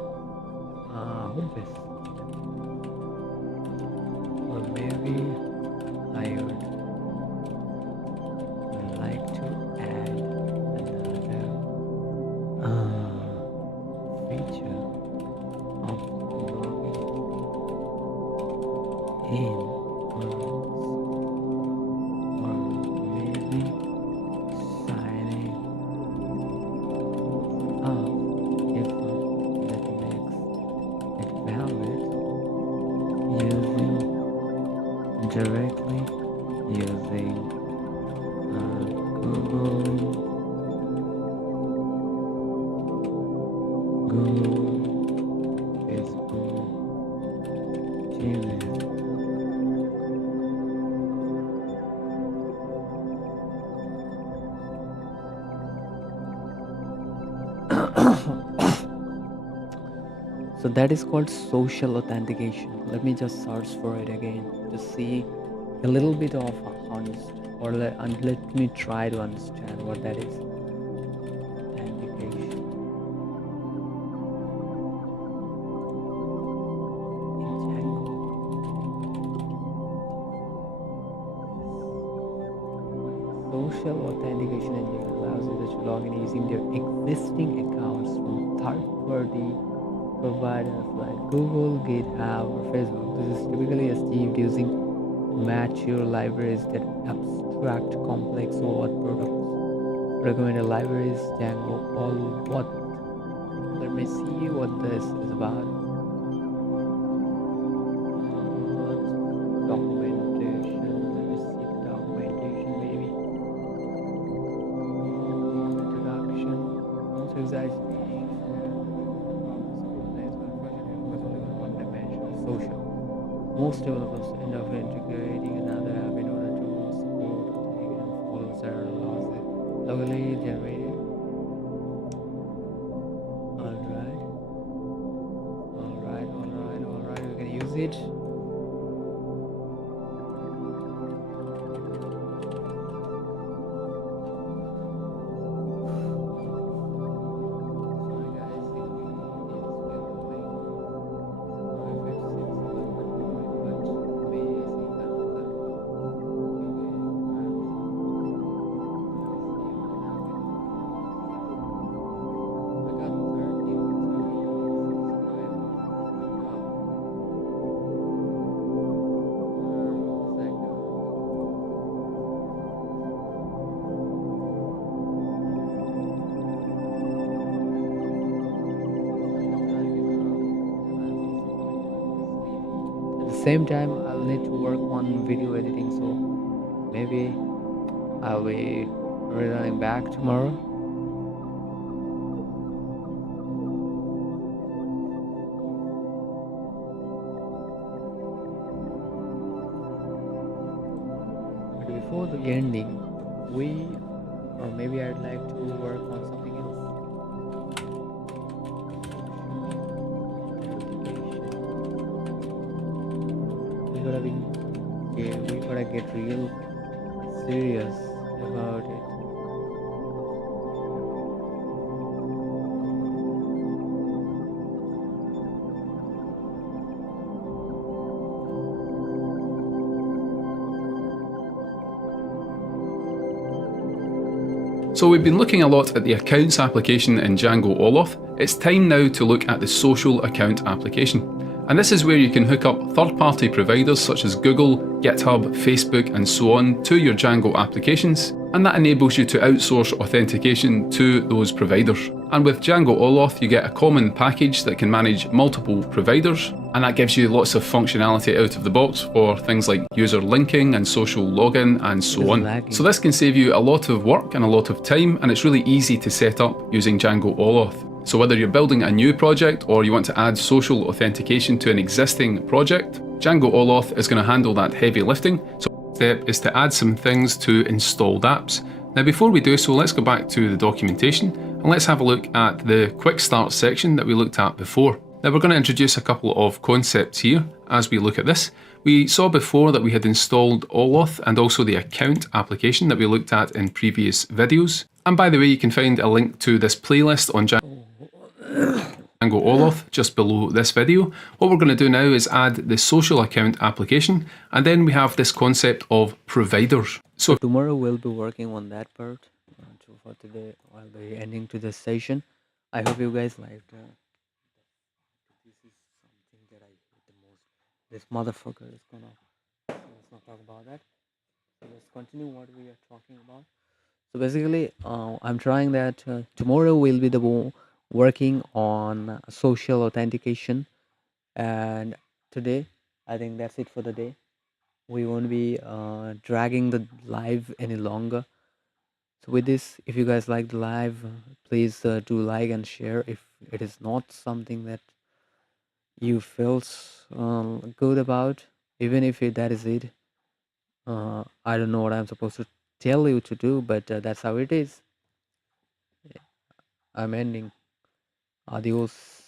home base. Or maybe I would like to add another feature of logging in or maybe signing up if that makes it valid using directly using Google, Facebook, Gmail. So that is called social authentication. Let me just search for it again to see a little bit of and let me try to understand what that is. Authentication. In Django. Social authentication engine allows users to log in using their existing accounts from third-party providers like Google, GitHub, or Facebook. This is typically achieved using mature libraries that abstract complex OAuth products. Recommended libraries: Django, all what. Let me see what this is about. Documentation. Let me see the documentation, maybe. Introduction. Also exercise. Social. Most developers end up integrating another app in order to support and follow certain laws locally generated. Alright, we can use it. Same time I'll need to work on video editing, so maybe I'll be returning back tomorrow. But before the ending, or maybe I'd like to work on something else. We gotta get real serious about it. So we've been looking a lot at the accounts application in Django OAuth. It's time now to look at the social account application. And this is where you can hook up third-party providers such as Google, GitHub, Facebook and so on to your Django applications, and that enables you to outsource authentication to those providers. And with Django OAuth you get a common package that can manage multiple providers, and that gives you lots of functionality out of the box for things like user linking and social login and so on. So this can save you a lot of work and a lot of time, and it's really easy to set up using Django OAuth. So whether you're building a new project or you want to add social authentication to an existing project, Django OAuth is going to handle that heavy lifting. So the step is to add some things to installed apps. Now before we do so, let's go back to the documentation and let's have a look at the quick start section that we looked at before. Now we're going to introduce a couple of concepts here as we look at this. We saw before that we had installed OAuth and also the account application that we looked at in previous videos. And by the way, you can find a link to this playlist on Django. Django Olof just below this video. What we're going to do now is add the social account application, and then we have this concept of providers. So So tomorrow we'll be working on that part. So for today, I'll be ending to this session. I hope you guys liked. This is something that I hate the most. This motherfucker is gonna. Let's not talk about that. So let's continue what we are talking about. So basically, I'm trying that tomorrow will be the working on social authentication, and today I think that's it for the day. We won't be dragging the live any longer. So with this, if you guys like the live, please do like and share. If it is not something that you feel good about, even if that is it, I don't know what I'm supposed to tell you to do, but that's how it is. I'm ending. Adios.